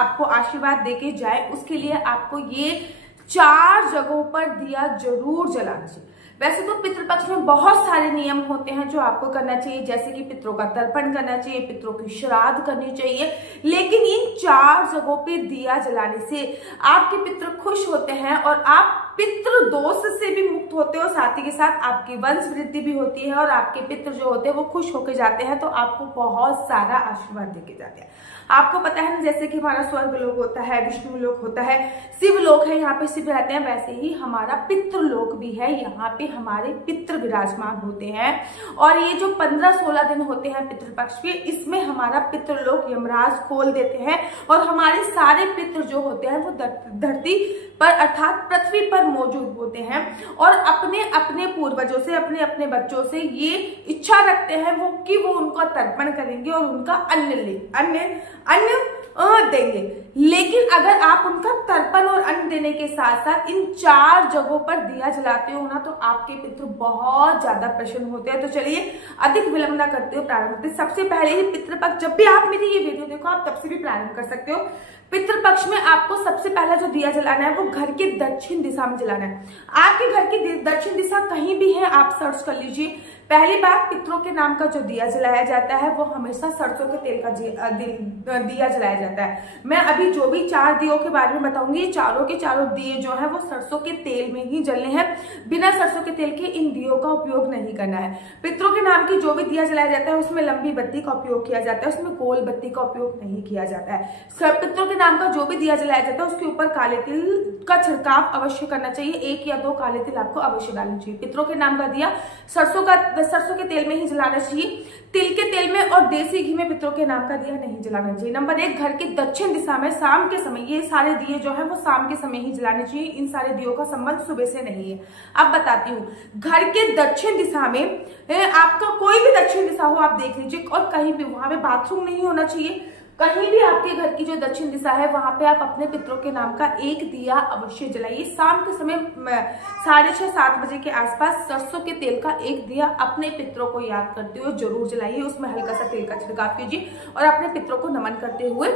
आपको आशीर्वाद देके जाए, उसके लिए आपको ये 4 जगहों पर दिया जरूर जलाना चाहिए। वैसे तो पितृपक्ष में बहुत सारे नियम होते हैं जो आपको करना चाहिए, जैसे कि पितरों का तर्पण करना चाहिए, पितरों की श्राद्ध करनी चाहिए, लेकिन इन 4 जगहों पे दिया जलाने से आपके पितृ खुश होते हैं और आप पितृ दोष से भी मुक्त होते हो, साथ ही के साथ आपकी वंश वृद्धि भी होती है और आपके पितृ जो होते हैं वो खुश होके जाते हैं, तो आपको बहुत सारा आशीर्वाद देके जाते हैं। आपको पता है ना, जैसे कि हमारा स्वर्ग लोक होता है, विष्णु लोक होता है, शिव लोक है, यहाँ पे शिव रहते हैं, वैसे ही हमारा पितृ लोक भी है, यहाँ पे हमारे पितृ विराजमान होते हैं। और ये जो 15-16 दिन होते हैं पितृपक्ष के, इसमें हमारा पितृ लोक यमराज खोल देते हैं और हमारे सारे पितृ जो होते हैं वो धरती पर अर्थात पृथ्वी पर मौजूद होते हैं और अपने अपने पूर्वजों से, अपने अपने बच्चों से ये इच्छा रखते हैं वो कि वो उनका तर्पण करेंगे और उनका अन्न देंगे। लेकिन अगर आप उनका तर्पण और अन्न देने के साथ साथ इन 4 जगहों पर दिया जलाते हो ना, तो आपके पितृ बहुत ज्यादा प्रसन्न होते हैं। तो चलिए अधिक विलंब न करते हो, प्रारंभ करते। सबसे पहले ही पितृपक्ष, जब भी आप मेरी ये वीडियो देखो आप तब से भी प्रारंभ कर सकते हो। पितृपक्ष में आपको सबसे पहला जो दिया जलाना है वो घर के दक्षिण दिशा में जलाना है। आपके घर की दक्षिण दिशा कहीं भी है, आप सर्च कर लीजिए। पहली बात, पितरों के नाम का जो दिया जलाया जाता है वो हमेशा सरसों के तेल का दिया जलाया जाता है। मैं अभी जो भी 4 दियों के बारे में बताऊंगी, ये चारों के चारों दिए जो है वो सरसों के तेल में ही जलने हैं। बिना सरसों के तेल के इन दियों का उपयोग नहीं करना है। पितरों के नाम की जो भी दिया जलाया जाता है उसमें लंबी बत्ती का उपयोग किया जाता है, उसमें गोल बत्ती का उपयोग नहीं किया जाता है। पितरों के नाम का जो भी दिया जलाया जाता है उसके ऊपर काले तिल का छिड़काव अवश्य करना चाहिए। 1 या 2 काले तिल आपको अवश्य डालना चाहिए। पितरों के नाम का दिया सरसों के तेल में ही जलाना चाहिए। तिल के तेल में और देसी घी में पितरों के नाम का दिया नहीं जलाना चाहिए। नंबर 1, घर की दक्षिण दिशा में शाम के समय, ये सारे दिए जो है वो शाम के समय ही जलाने चाहिए। इन सारे दियों का संबंध सुबह से नहीं है। अब बताती हूँ, घर के दक्षिण दिशा में आपका कोई भी दक्षिण दिशा हो आप देख लीजिए, और कहीं भी वहां पे बाथरूम नहीं होना चाहिए। कहीं भी आपके घर की जो दक्षिण दिशा है वहां पे आप अपने पितरों के नाम का 1 दिया अवश्य जलाइए। शाम के समय 6:30-7 बजे के आसपास सरसों के तेल का 1 दिया अपने पितरों को याद करते हुए जरूर जलाइए। उसमें हल्का सा तेल का छिड़काव कीजिए और अपने पितरों को नमन करते हुए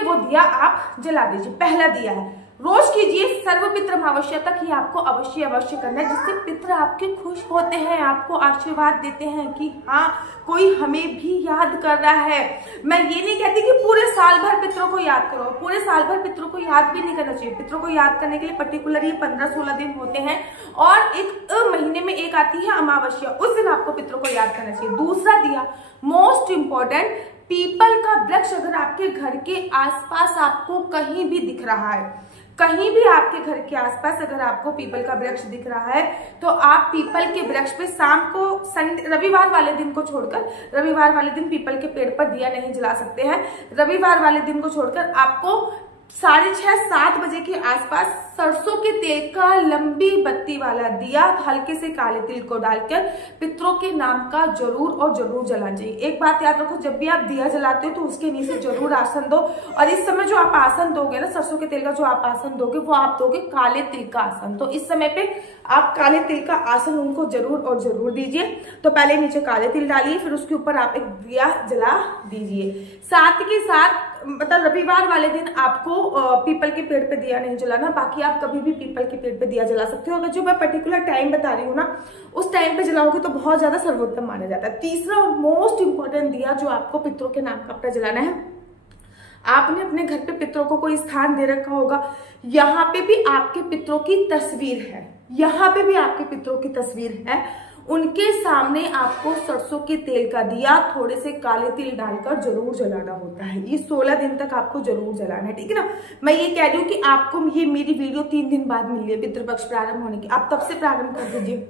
वो दिया आप जला दीजिए। पहला दिया है, रोज कीजिए। सर्व पितरम अवश्य तक ही आपको अवश्य करना है, जिससे पितर आपके खुश होते हैं, आपको आशीर्वाद देते हैं कि हाँ कोई हमें भी याद कर रहा है। मैं ये नहीं कहती कि पूरे साल भर पितरों को याद करो, पूरे साल भर पितरों को याद भी नहीं करना चाहिए। पितरों को याद करने के लिए पर्टिकुलर ये 15-16 दिन होते हैं और एक महीने में एक आती है अमावस्या, उस दिन आपको पितरों को याद करना चाहिए। दूसरा दिया, मोस्ट इंपॉर्टेंट, पीपल का वृक्ष अगर आपके घर के आसपास आपको कहीं भी दिख रहा है, कहीं भी आपके घर के आसपास अगर आपको पीपल का वृक्ष दिख रहा है, तो आप पीपल के वृक्ष पे शाम को रविवार वाले दिन को छोड़कर, रविवार वाले दिन पीपल के पेड़ पर दिया नहीं जला सकते हैं। रविवार वाले दिन को छोड़कर आपको 6:30-7 बजे के आसपास सरसों के तेल का लंबी बत्ती वाला दिया हल्के से काले तिल को डालकर पितरों के नाम का जरूर और जरूर जलाना चाहिए। एक बात याद रखो, जब भी आप दिया जलाते हो तो उसके नीचे जरूर आसन दो, और इस समय जो आप आसन दोगे ना, सरसों के तेल का जो आप आसन दोगे वो आप दोगे काले तिल का आसन। तो इस समय पे आप काले तिल का आसन उनको जरूर और जरूर दीजिए। तो पहले नीचे काले तिल डालिए, फिर उसके ऊपर आप एक दिया जला दीजिए। साथ के साथ मतलब रविवार वाले दिन आपको पीपल के पेड़ पे दिया नहीं जलाना, बाकी आप कभी भी पीपल के पेड़ पे दिया जला सकते हो। अगर जो मैं पर्टिकुलर टाइम बता रही हूँ ना, उस टाइम पे जलाओगे तो बहुत ज्यादा सर्वोत्तम माना जाता है। तीसरा और मोस्ट इंपॉर्टेंट दिया जो आपको पितरों के नाम का अपना जलाना है, आपने अपने घर पे पितरों को कोई स्थान दे रखा होगा, यहाँ पे भी आपके पितरों की तस्वीर है, यहाँ पे भी आपके पितरों की तस्वीर है, उनके सामने आपको सरसों के तेल का दिया थोड़े से काले तिल डालकर जरूर जलाना होता है। ये 16 दिन तक आपको जरूर जलाना है, ठीक है ना। मैं ये कह रही हूँ कि आपको ये मेरी वीडियो 3 दिन बाद मिली है पितृपक्ष प्रारंभ होने की, आप तब से प्रारंभ कर दीजिए।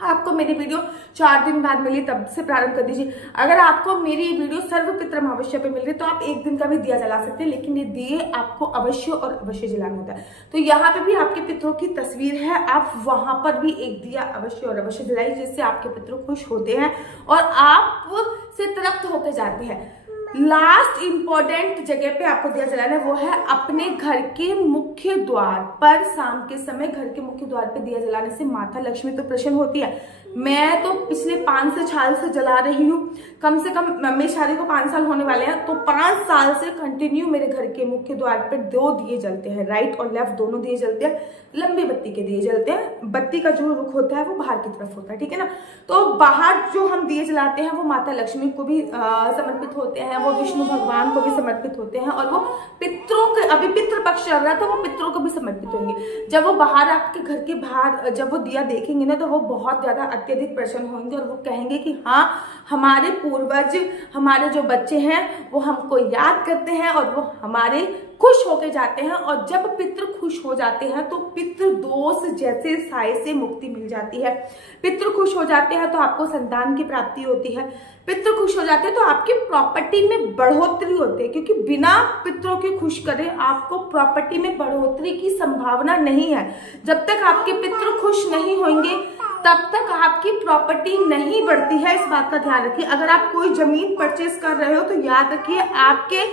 आपको मेरी वीडियो 4 दिन बाद मिली, तब से प्रारंभ कर दीजिए। अगर आपको मेरी वीडियो सर्व पितरम अवश्य पे मिल रही तो आप 1 दिन का भी दिया जला सकते हैं, लेकिन ये दिए आपको अवश्य और अवश्य जलाना होता है। तो यहाँ पे भी आपके पितरों की तस्वीर है, आप वहां पर भी एक दिया अवश्य और अवश्य जलाइए, जिससे आपके पितर खुश होते हैं और आप से तृप्त होकर जाते हैं। लास्ट इंपॉर्टेंट जगह पे आपको दिया जलाना है, वो है अपने घर के मुख्य द्वार पर। शाम के समय घर के मुख्य द्वार पे दिया जलाने से माता लक्ष्मी तो प्रसन्न होती है, मैं तो पिछले 5 से 6 साल से जला रही हूँ। कम से कम मेरी शादी को 5 साल होने वाले हैं, तो 5 साल से कंटिन्यू मेरे घर के मुख्य द्वार पे 2 दिए जलते हैं, राइट और लेफ्ट दोनों दिए जलते हैं, लंबी बत्ती के दिए जलते हैं। बत्ती का जो रुख होता है वो बाहर की तरफ होता है, ठीक है ना। तो बाहर जो हम दिए जलाते हैं वो माता लक्ष्मी को भी समर्पित होते हैं, वो विष्णु भगवान को भी समर्पित होते हैं, और वो पितरों के, अभी पितृ पक्ष चल रहा है तो वो पितरों को भी समर्पित होंगे। जब वो बाहर आपके घर के बाहर जब वो दिया देखेंगे ना, तो वो बहुत ज्यादा अत्यधिक प्रसन्न होंगे और वो कहेंगे कि हाँ, हमारे पूर्वज, हमारे जो बच्चे हैं वो हमको याद करते हैं और वो हमारे खुश होके जाते हैं। और जब पितृ खुश हो जाते हैं तो पितृ दोष जैसे साए से मुक्ति मिल जाती है। पितृ खुश हो जाते हैं तो आपको संतान की प्राप्ति होती है। पितृ खुश हो जाते हैं तो आपकी प्रॉपर्टी में बढ़ोतरी होती है, क्योंकि बिना पितरों के खुश करे आपको प्रॉपर्टी में बढ़ोतरी की संभावना नहीं है। जब तक आपके पितृ खुश नहीं होंगे तब तक आपकी प्रॉपर्टी नहीं बढ़ती है। इस बात का ध्यान रखिए। अगर आप कोई जमीन परचेस कर रहे हो तो याद रखिए आपके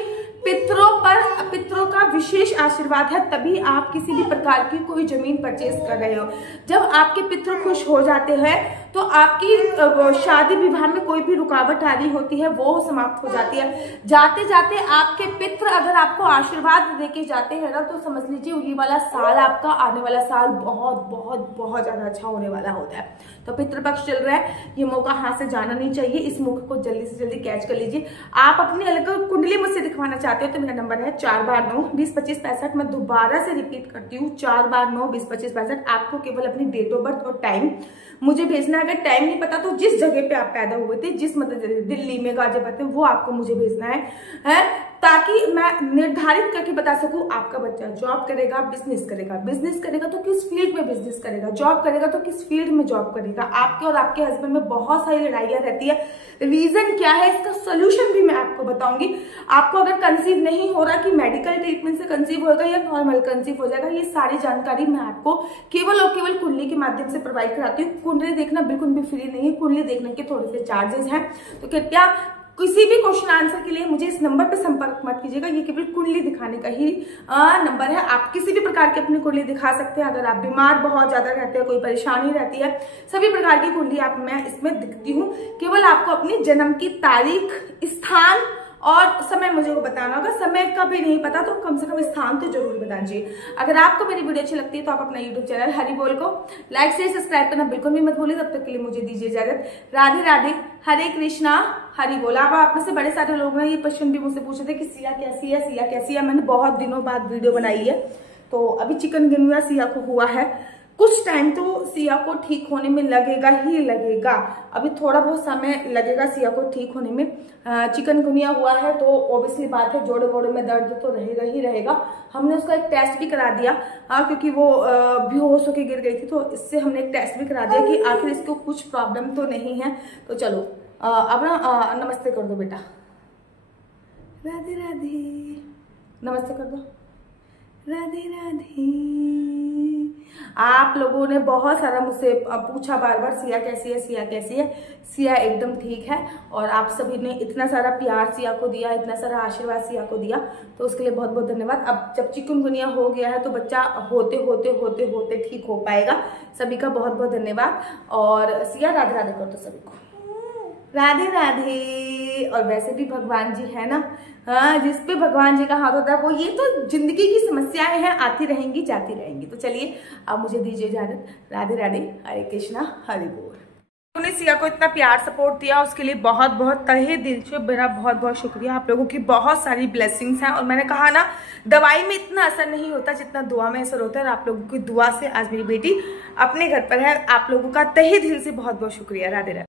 पितरों का विशेष आशीर्वाद है, तभी आप किसी भी प्रकार की कोई जमीन परचेस कर रहे हो। जब आपके पितर खुश हो जाते हैं तो आपकी शादी विवाह में कोई भी रुकावट आ रही होती है वो समाप्त हो जाती है। जाते जाते आपके पितर अगर आपको आशीर्वाद देके जाते हैं ना, तो समझ लीजिए ये वाला साल, आपका आने वाला साल बहुत बहुत बहुत ज्यादा अच्छा होने वाला होता है। तो पितृपक्ष चल रहा है, ये मौका हाथ से जाना नहीं चाहिए। इस मौके को जल्दी से जल्दी कैच कर लीजिए। आप अपनी अलग कुंडली मुझसे दिखवाना चाहते हो तो मेरा नंबर है 4/9-20-25-65। मैं दोबारा से रिपीट करती हूँ, 4/9-20-25-65। आपको केवल अपनी डेट ऑफ बर्थ और टाइम मुझे भेजना है। अगर टाइम नहीं पता तो जिस जगह पे आप पैदा हुए थे, जिस मतलब दिल्ली में, गाजियाबाद में, वो आपको मुझे भेजना है ताकि मैं निर्धारित करके बता सकूं आपका बच्चा जॉब करेगा, बिजनेस करेगा तो किस फील्ड में बिजनेस करेगा, जॉब करेगा तो किस फील्ड में जॉब करेगा। आपके और आपके हस्बैंड में बहुत सारी लड़ाइयां रहती है, रीजन क्या है, इसका सोल्यूशन भी मैं आपको बताऊंगी। आपको अगर कंसीव नहीं हो रहा कि मेडिकल ट्रीटमेंट से कंसीव होगा या नॉर्मल कंसीव हो जाएगा, ये सारी जानकारी मैं आपको केवल और केवल कुंडली के माध्यम से प्रोवाइड कराती हूँ। कुंडली देखना बिल्कुल भी फ्री नहीं है, कुंडली देखने के थोड़े से चार्जेस हैं। तो कृपया किसी भी क्वेश्चन आंसर के लिए मुझे इस नंबर पे संपर्क मत कीजिएगा, ये केवल कुंडली दिखाने का ही नंबर है। आप किसी भी प्रकार की अपनी कुंडली दिखा सकते हैं। अगर आप बीमार बहुत ज्यादा रहते हैं, कोई परेशानी रहती है, सभी प्रकार की कुंडली मैं इसमें दिखती हूँ। केवल आपको अपनी जन्म की तारीख, स्थान और समय मुझे को बताना होगा। समय का भी नहीं पता तो कम से कम स्थान तो जरूर बता दीजिए। अगर आपको मेरी वीडियो अच्छी लगती है तो आप अपना यूट्यूब चैनल हरि बोल को लाइक शेयर सब्सक्राइब करना बिल्कुल भी मत भूलिए। तब तक के लिए मुझे दीजिए इजाजत। राधे राधे, हरे कृष्णा, हरि बोल। आप में से बड़े सारे लोग ने ये क्वेश्चन भी मुझसे पूछे थे कि सिया कैसी है, सिया कैसी है। मैंने बहुत दिनों बाद वीडियो बनाई है, तो अभी चिकनगुनिया सिया को हुआ है। कुछ टाइम तो सिया को ठीक होने में लगेगा ही लगेगा, अभी थोड़ा बहुत समय लगेगा सिया को ठीक होने में। चिकनगुनिया हुआ है तो ऑब्वियसली बात है, जोड़े वोड़े में दर्द तो रहेगा ही रहेगा। हमने उसका एक टेस्ट भी करा दिया, क्योंकि वो बेहोश होकर गिर गई थी, तो इससे हमने एक टेस्ट भी करा दिया कि आखिर इसको कुछ प्रॉब्लम तो नहीं है। तो चलो अब ना नमस्ते कर दो बेटा, राधे राधे, नमस्ते कर दो, राधे राधे। आप लोगों ने बहुत सारा मुझसे पूछा बार बार सिया कैसी है, सिया कैसी है। सिया एकदम ठीक है, और आप सभी ने इतना सारा प्यार सिया को दिया, इतना सारा आशीर्वाद सिया को दिया, तो उसके लिए बहुत बहुत धन्यवाद। अब जब चिकनगुनिया हो गया है तो बच्चा होते होते होते होते ठीक हो पाएगा। सभी का बहुत बहुत धन्यवाद। और सिया राधे राधे कर दो सभी को, राधे राधे। और वैसे भी भगवान जी है ना, जिस पे भगवान जी का हाथ होता है वो, ये तो जिंदगी की समस्याएं हैं, आती रहेंगी जाती रहेंगी। तो चलिए आप मुझे दीजिए इजाजत। राधे राधे, हरे कृष्णा, हरि बोल। उन्होंने सिया को इतना प्यार सपोर्ट दिया, उसके लिए बहुत बहुत तहे दिल से मेरा बहुत बहुत शुक्रिया। आप लोगों की बहुत सारी ब्लेसिंग्स हैं, और मैंने कहा ना, दवाई में इतना असर नहीं होता जितना दुआ में असर होता है। और आप लोगों की दुआ से आज मेरी बेटी अपने घर पर है। आप लोगों का तहे दिल से बहुत बहुत शुक्रिया। राधे राधे।